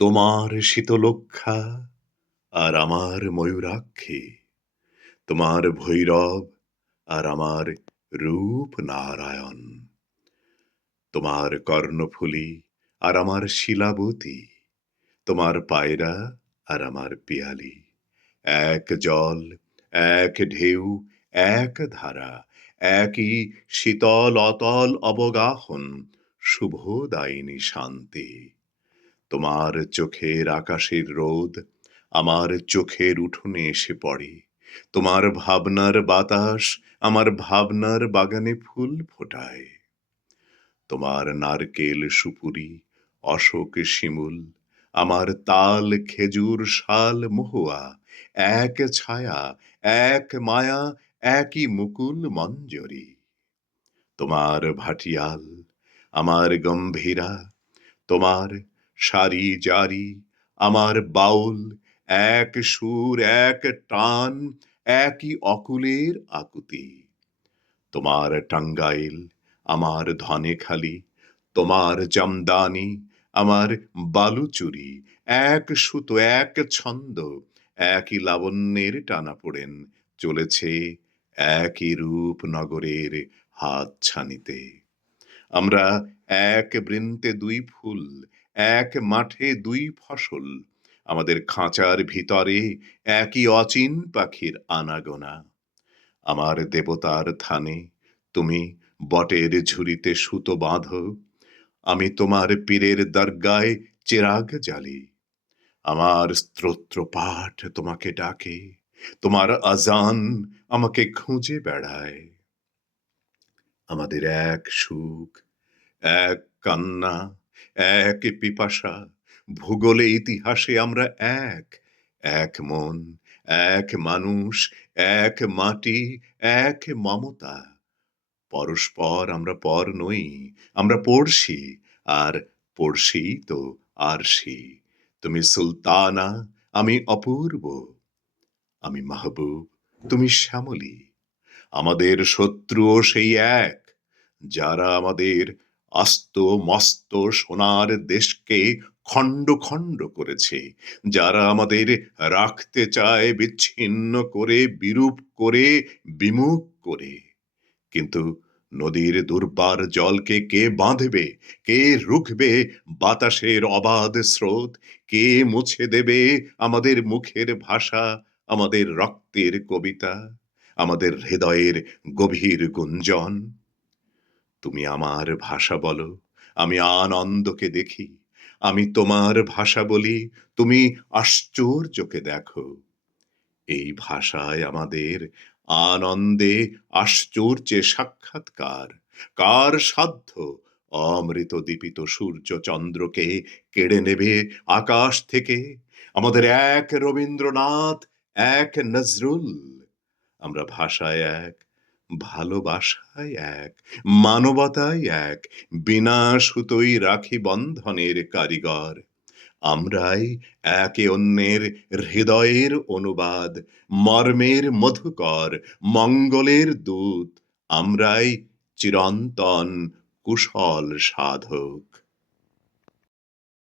তোমার শীতলক্ষ্যা আর আমার ময়ূরাক্ষী, তোমার ভৈরব আর আমার রূপ নারায়ণ, তোমার কর্ণফুলী আর আমার শিলাবতী, তোমার পায়রা আর আমার পিয়ালী, এক জল, এক ঢেউ, এক ধারা, একই শীতল অতল অবগাহন, শুভদায়িনী শান্তি। তোমার চোখের আকাশের রোদ আমার চোখের উঠোনে এসে পড়ে, তোমার ভাবনার বাতাস আমার ভাবনার বাগানে ফুল ফোটায়। তোমার নারকেল সুপুরি, অশোক শিমুল, আমার তাল খেজুর শাল মহুয়া, এক ছায়া, এক মায়া, একই মুকুল মঞ্জরি। তোমার ভাটিয়াল আমার গম্ভীরা, তোমার সারি জারি আমার বাউল, এক সুর এক টান, একই অকুলের আকুতি। তোমার টাঙ্গাইল আমার ধনেখালি, তোমার জামদানি আমার বালুচুরি, এক সুতো এক ছন্দ, একই লাবণ্যের টানাপোড়েন চলেছে একই রূপনগরের হাতছানিতে। আমরা এক বৃন্তে দুই ফুল, এক মাঠে দুই ফসল, আমাদের খাঁচার ভিতরে একই অচিন পাখির আনাগোনা। আমার দেবতার থানে তুমি বটের ঝুড়িতে সুতো বাঁধো, আমি তোমার পীরের দরগায় চেরাগ জ্বালি। আমার স্তোত্র পাঠ তোমাকে ডাকে, তোমার আজান আমাকে খুঁজে বেড়ায়। আমাদের এক সুখ, এক কান্না, এক পিপাসা, ভূগোলে ইতিহাসে আমরা এক, এক মন, এক মানুষ, এক মাটি, এক মমতা। পরস্পর আমরা পর নই, আমরা পড়শি, আর পড়শি তো আরশি। তুমি সুলতানা, আমি অপূর্ব, আমি মাহবুব, তুমি শ্যামলী। আমাদের শত্রুও সেই এক, যারা আমাদের আস্ত মস্ত সোনার দেশকে খণ্ড খণ্ড করেছে, যারা আমাদের রাখতে চায় বিচ্ছিন্ন করে, বিরূপ করে, বিমুখ করে। কিন্তু নদীর দুর্বার জলকে কে বাঁধবে, কে রুখবে বাতাসের অবাধ স্রোত, কে মুছে দেবে আমাদের মুখের ভাষা, আমাদের রক্তের কবিতা, আমাদের হৃদয়ের গভীর গুঞ্জন। তুমি আমার ভাষা বলো, আমি আনন্দকে দেখি, আমি তোমার ভাষা বলি, তুমি আশ্চর্যকে দেখো। এই ভাষায় আমাদের আনন্দে আশ্চর্যে সাক্ষাৎকার। কার সাধ্য অমৃত দীপিত সূর্য চন্দ্রকে কেড়ে নেবে আকাশ থেকে? আমাদের এক রবীন্দ্রনাথ, এক নজরুল। আমরা ভাষায় এক, ভালোবাসায় এক, মানবতায় এক, বিনা সুতোই রাখি বন্ধনের কারিগর। আমরাই একে অন্যের হৃদয়ের অনুবাদ, মর্মের মধুকর, মঙ্গলের দূত। আমরাই চিরন্তন কুশল সাধক।